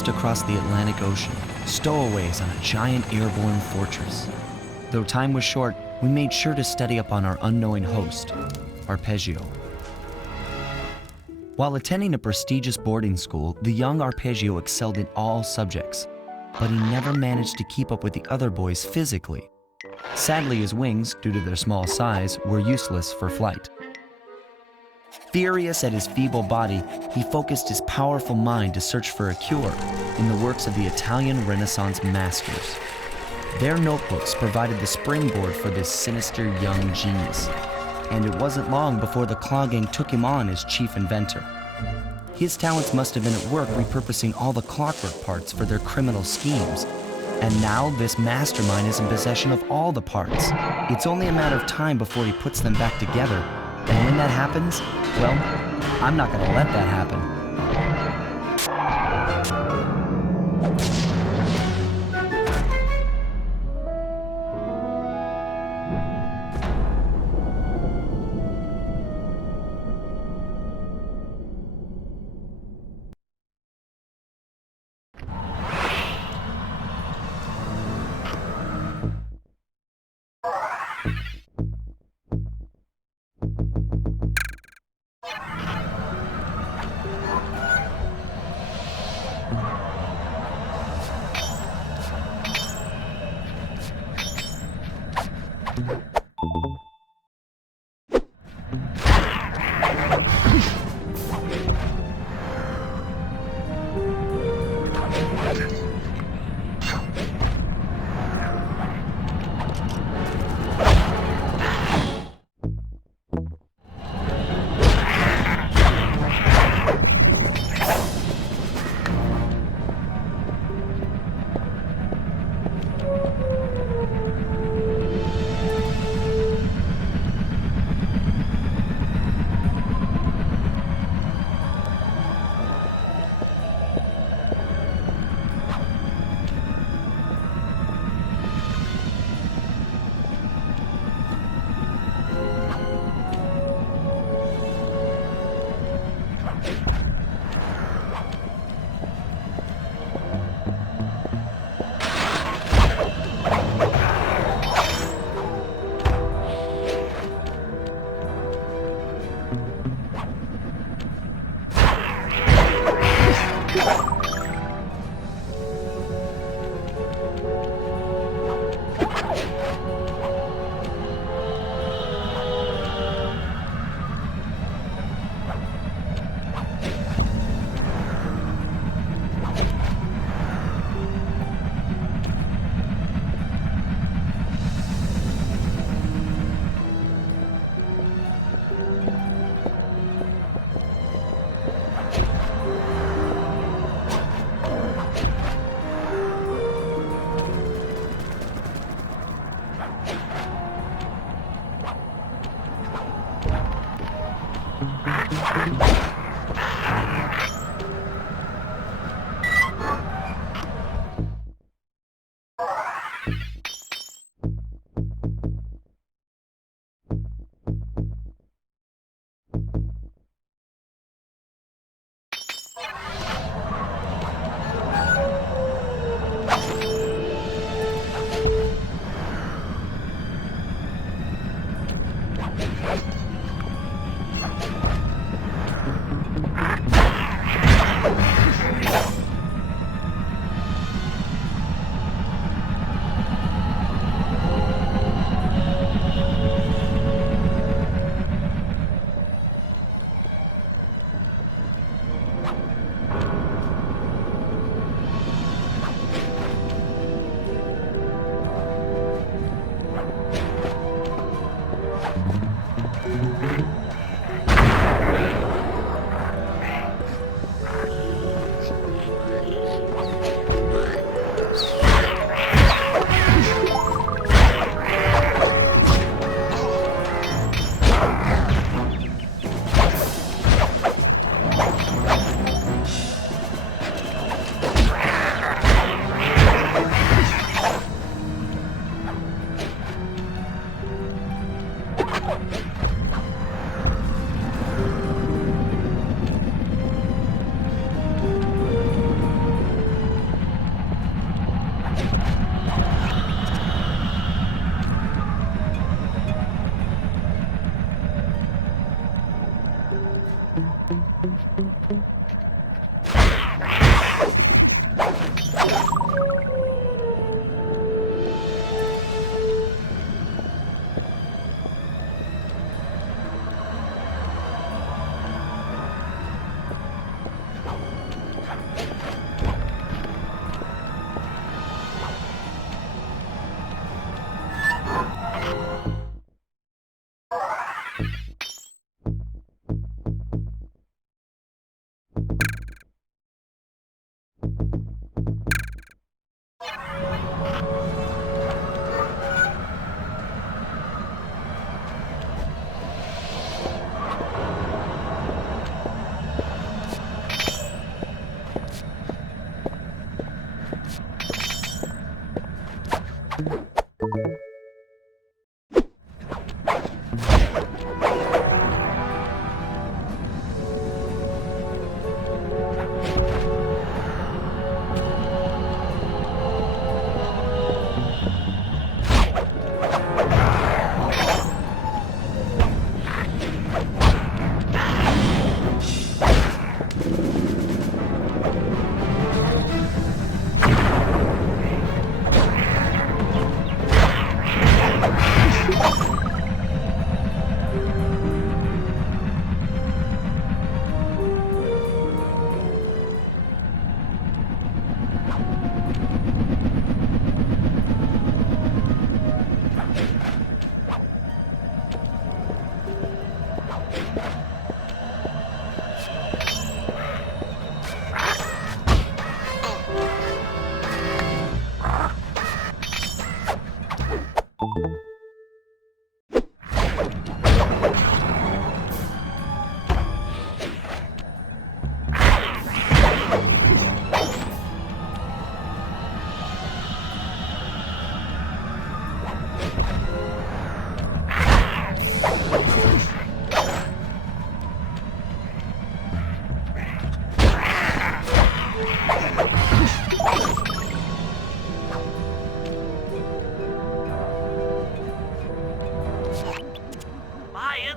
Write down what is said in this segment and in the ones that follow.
raced across the Atlantic Ocean, stowaways on a giant airborne fortress. Though time was short, we made sure to study up on our unknowing host, Arpeggio. While attending a prestigious boarding school, the young Arpeggio excelled in all subjects, but he never managed to keep up with the other boys physically. Sadly, his wings, due to their small size, were useless for flight. Furious at his feeble body, he focused his powerful mind to search for a cure in the works of the Italian Renaissance masters. Their notebooks provided the springboard for this sinister young genius, and it wasn't long before the Claw Gang took him on as chief inventor. His talents must have been at work repurposing all the clockwork parts for their criminal schemes, and now this mastermind is in possession of all the parts. It's only a matter of time before he puts them back together, and when that happens, well, I'm not gonna let that happen.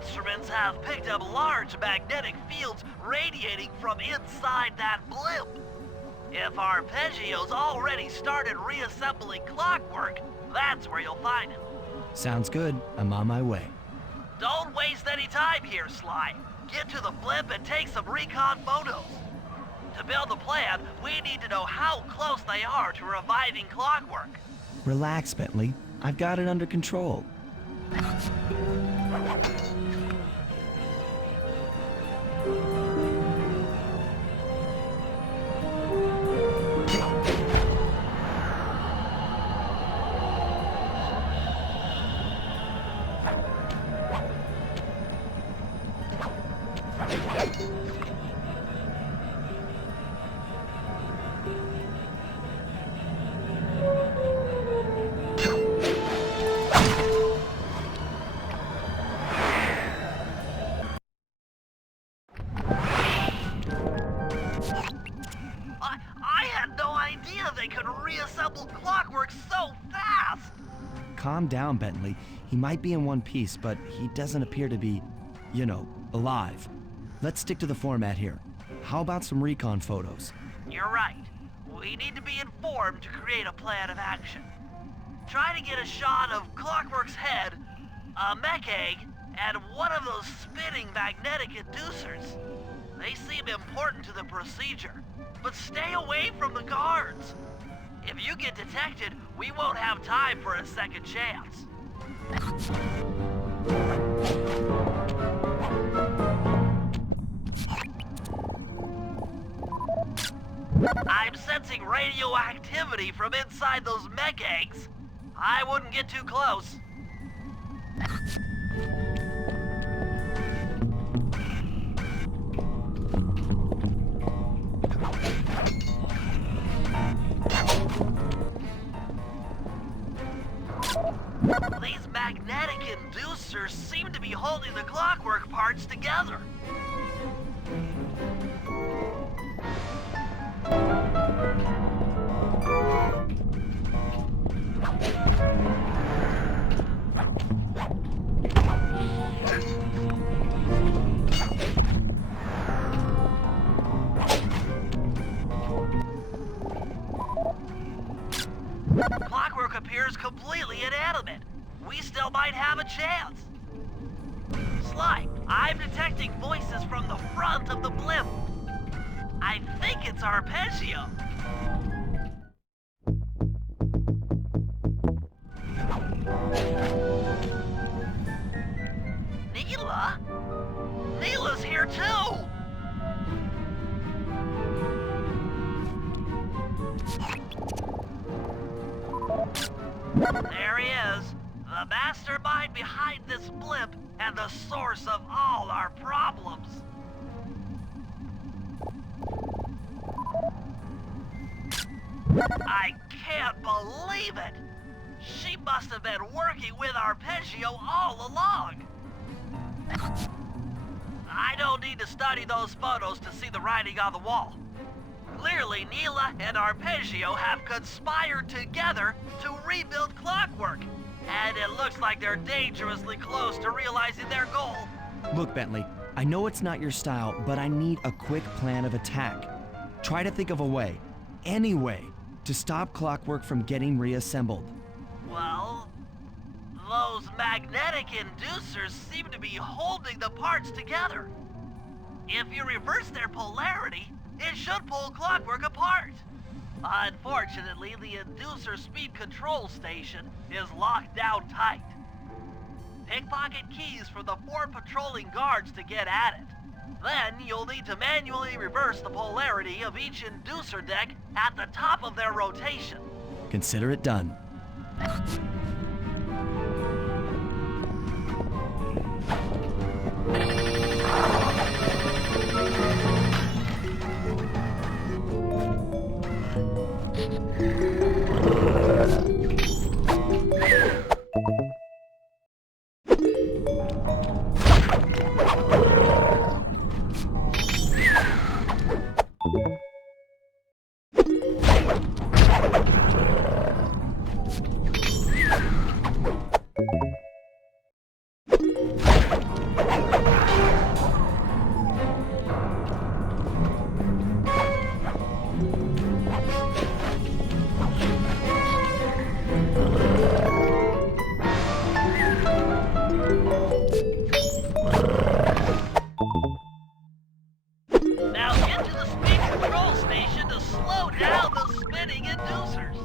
Instruments have picked up large magnetic fields radiating from inside that blimp. If Arpeggio's already started reassembling clockwork, that's where you'll find him. Sounds good. I'm on my way. Don't waste any time here, Sly. Get to the blimp and take some recon photos. To build the plan, we need to know how close they are to reviving clockwork. Relax, Bentley. I've got it under control. I had no idea they could reassemble clockwork so fast! Calm down, Bentley. He might be in one piece, but he doesn't appear to be, you know, alive. Let's stick to the format here. How about some recon photos? You're right. We need to be informed to create a plan of action. Try to get a shot of Clockwork's head, a mech egg, and one of those spinning magnetic inducers. They seem important to the procedure, but stay away from the guards. If you get detected, we won't have time for a second chance. I'm sensing radioactivity from inside those mech eggs. I wouldn't get too close. These magnetic inducers seem to be holding the clockwork parts together. Clockwork appears completely inanimate. We still might have a chance. Sly, I'm detecting voices from the front of the blimp. I think it's Arpeggio. Neela? Neela's here too! There he is, the mastermind behind this blimp and the source of all our problems. I can't believe it! She must have been working with Arpeggio all along. I don't need to study those photos to see the writing on the wall. Clearly, Neela and Arpeggio have conspired together to rebuild Clockwork. And it looks like they're dangerously close to realizing their goal. Look, Bentley, I know it's not your style, but I need a quick plan of attack. Try to think of a way, any way, to stop Clockwork from getting reassembled. Well, those magnetic inducers seem to be holding the parts together. If you reverse their polarity, it should pull Clockwork apart. Unfortunately, the inducer speed control station is locked down tight. Pickpocket keys for the 4 patrolling guards to get at it. Then you'll need to manually reverse the polarity of each inducer deck at the top of their rotation. Consider it done. Now get to the speed control station to slow down the spinning inducers.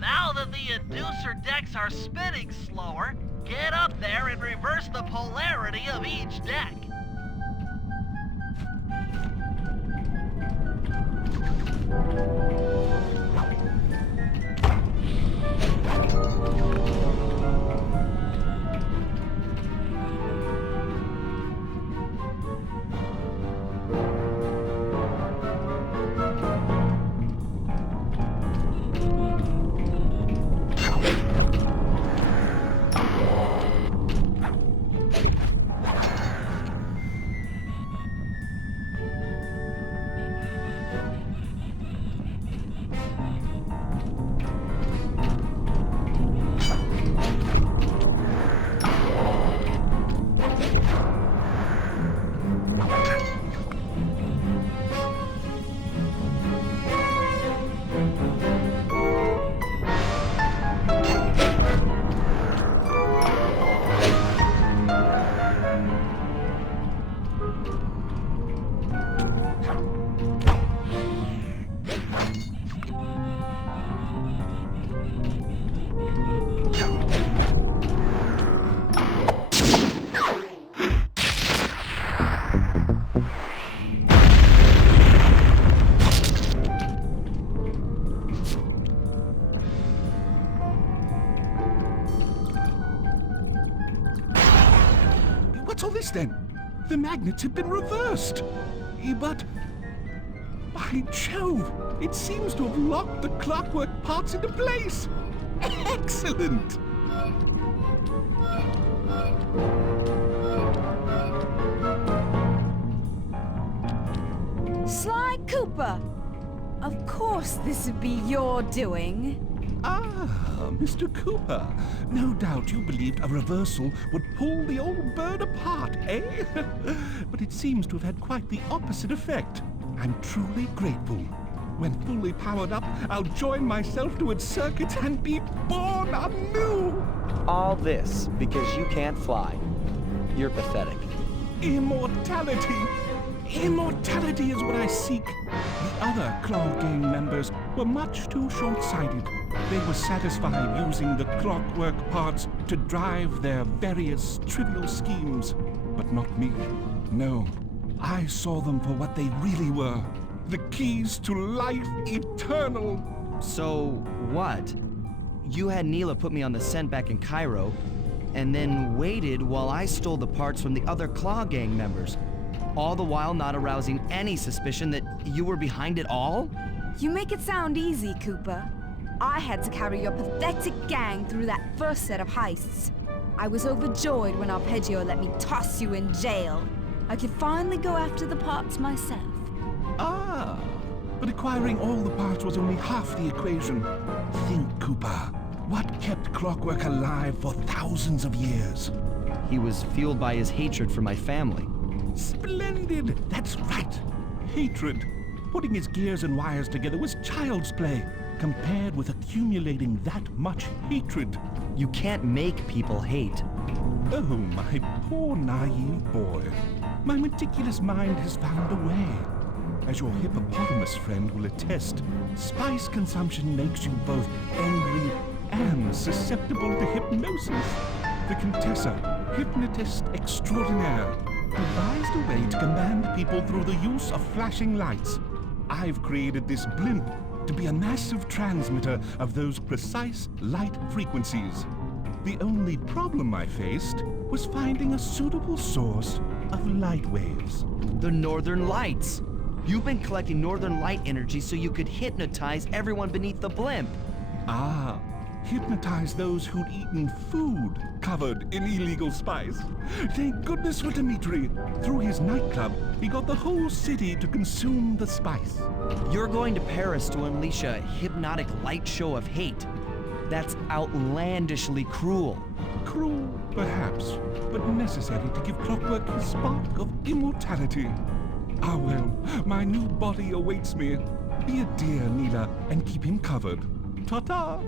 Now that the inducer decks are spinning slower, get up there and reverse the polarity of each deck. What's all this then? The magnets have been reversed. But, by Jove, it seems to have locked the clockwork parts into place. Excellent! Sly Cooper! Of course this would be your doing. Ah, Mr. Cooper. No doubt you believed a reversal would pull the old bird apart, eh? But it seems to have had quite the opposite effect. I'm truly grateful. When fully powered up, I'll join myself to its circuits and be born anew! All this because you can't fly. You're pathetic. Immortality! Immortality is what I seek. The other Claw Gang members were much too short-sighted. They were satisfied using the clockwork parts to drive their various trivial schemes. But not me. No. I saw them for what they really were. The keys to life eternal. So, what? You had Neela put me on the scent back in Cairo, and then waited while I stole the parts from the other Claw Gang members, all the while not arousing any suspicion that you were behind it all? You make it sound easy, Cooper. I had to carry your pathetic gang through that first set of heists. I was overjoyed when Arpeggio let me toss you in jail. I could finally go after the parts myself. Ah, but acquiring all the parts was only half the equation. Think, Cooper. What kept Clockwork alive for thousands of years? He was fueled by his hatred for my family. Splendid! That's right. Hatred. Putting his gears and wires together was child's play, compared with accumulating that much hatred. You can't make people hate. Oh, my poor naive boy. My meticulous mind has found a way. As your hippopotamus friend will attest, spice consumption makes you both angry and susceptible to hypnosis. The Contessa, hypnotist extraordinaire, devised a way to command people through the use of flashing lights. I've created this blimp to be a massive transmitter of those precise light frequencies. The only problem I faced was finding a suitable source of light waves. The Northern Lights. You've been collecting Northern Light energy so you could hypnotize everyone beneath the blimp. Ah, hypnotize those who'd eaten food covered in illegal spice. Thank goodness for Dimitri. Through his nightclub, he got the whole city to consume the spice. You're going to Paris to unleash a hypnotic light show of hate. That's outlandishly cruel. Cruel, perhaps, but necessary to give Clockwork his spark of immortality. Ah well, my new body awaits me. Be a dear, Neela, and keep him covered. Ta-ta!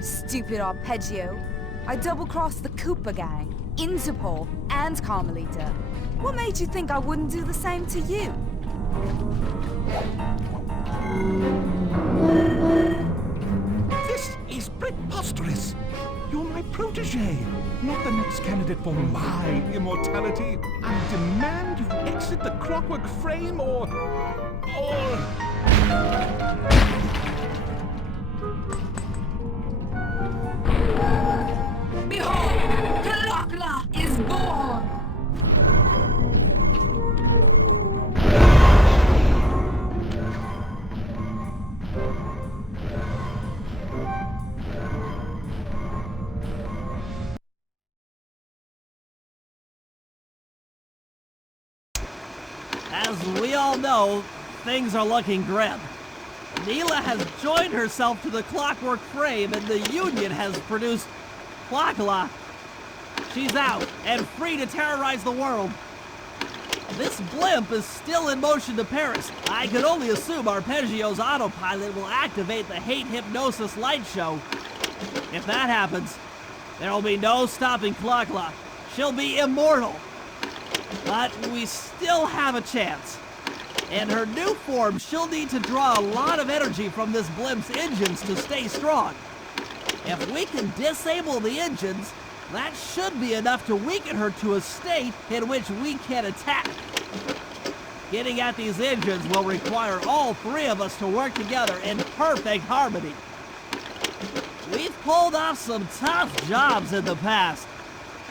Stupid Arpeggio. I double-crossed the Cooper gang, Interpol, and Carmelita. What made you think I wouldn't do the same to you? This is preposterous! You're my protege, not the next candidate for my immortality. I demand you exit the Clockwork frame or... Behold, Clockla is born! As we all know, things are looking grim. Neela has joined herself to the Clockwork frame and the Union has produced Clockla. She's out and free to terrorize the world. This blimp is still in motion to Paris. I could only assume Arpeggio's autopilot will activate the hate hypnosis light show. If that happens, there will be no stopping Clockla. She'll be immortal. But we still have a chance. In her new form, she'll need to draw a lot of energy from this blimp's engines to stay strong. If we can disable the engines, that should be enough to weaken her to a state in which we can attack. Getting at these engines will require all three of us to work together in perfect harmony. We've pulled off some tough jobs in the past,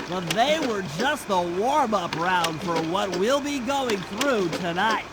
but they were just the warm-up round for what we'll be going through tonight.